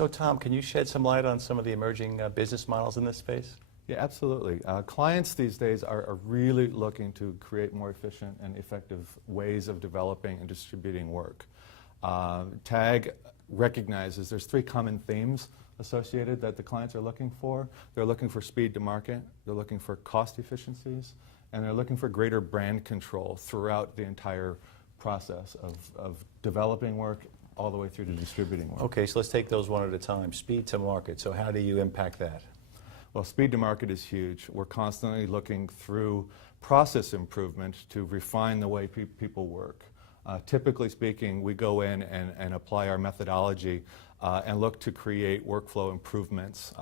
So Tom, can you shed some light on some of the emerging business models in this space? Yeah, absolutely. Clients these days are really looking to create more efficient and effective ways of developing and distributing work. TAG recognizes there's three common themes associated that the clients are looking for. They're looking for speed to market, they're looking for cost efficiencies, and they're looking for greater brand control throughout the entire process of developing work all the way through to distributing work. Okay, so let's take those one at a time. Speed to market, so how do you impact that? Well, speed to market is huge. We're constantly looking through process improvement to refine the way people work. Typically speaking, we go in and apply our methodology and look to create workflow improvements.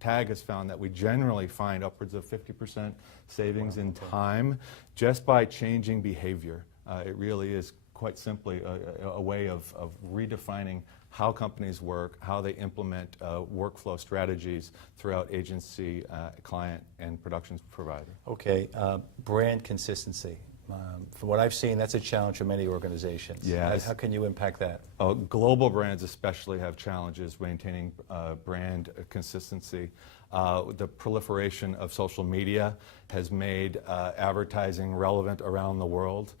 TAG has found that we generally find upwards of 50% savings in time just by changing behavior. It really is quite simply a way of redefining how companies work, how they implement workflow strategies throughout agency, client, and production provider. Okay, brand consistency. From what I've seen, that's a challenge for many organizations. Yes. How can you impact that? Global brands especially have challenges maintaining brand consistency. The proliferation of social media has made advertising relevant around the world.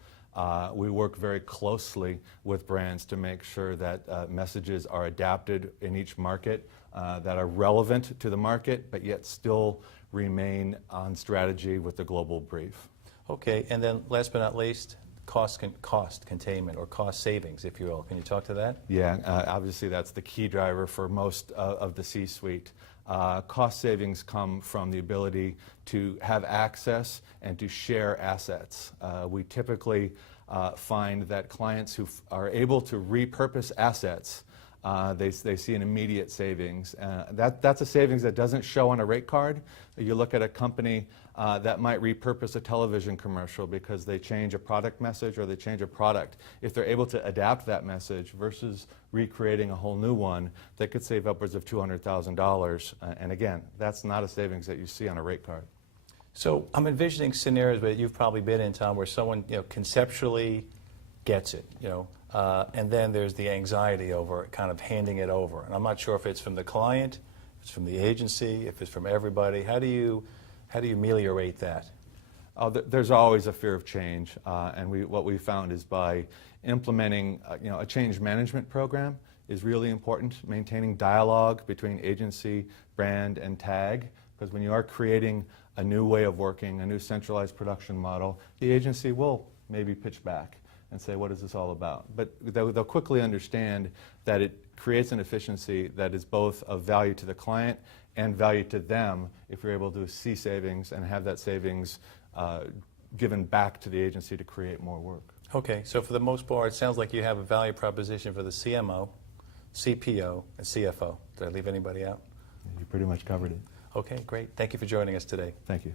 We work very closely with brands to make sure that messages are adapted in each market that are relevant to the market, but yet still remain on strategy with the global brief. Okay, and then last but not least, cost containment or cost savings, if you will. Can you talk to that? Yeah, obviously that's the key driver for most of the C-suite. Cost savings come from the ability to have access and to share assets. We typically find that clients who are able to repurpose assets, they see an immediate savings. That's a savings that doesn't show on a rate card. You look at a company that might repurpose a television commercial because they change a product message or they change a product. If they're able to adapt that message versus recreating a whole new one, they could save upwards of $200,000. And again, that's not a savings that you see on a rate card. So I'm envisioning scenarios that you've probably been in, Tom, where someone conceptually gets it, and then there's the anxiety over kind of handing it over. And I'm not sure if it's from the client, if it's from the agency, if it's from everybody. How do you ameliorate that? There's always a fear of change, and what we found is by implementing a change management program is really important. Maintaining dialogue between agency, brand, and TAG, because when you are creating a new way of working, a new centralized production model, the agency will maybe pitch back and say, what is this all about? But they'll quickly understand that it creates an efficiency that is both of value to the client and value to them if you're able to see savings and have that savings given back to the agency to create more work. Okay, so for the most part, it sounds like you have a value proposition for the CMO, CPO, and CFO. Did I leave anybody out? You pretty much covered it. Okay, great. Thank you for joining us today. Thank you.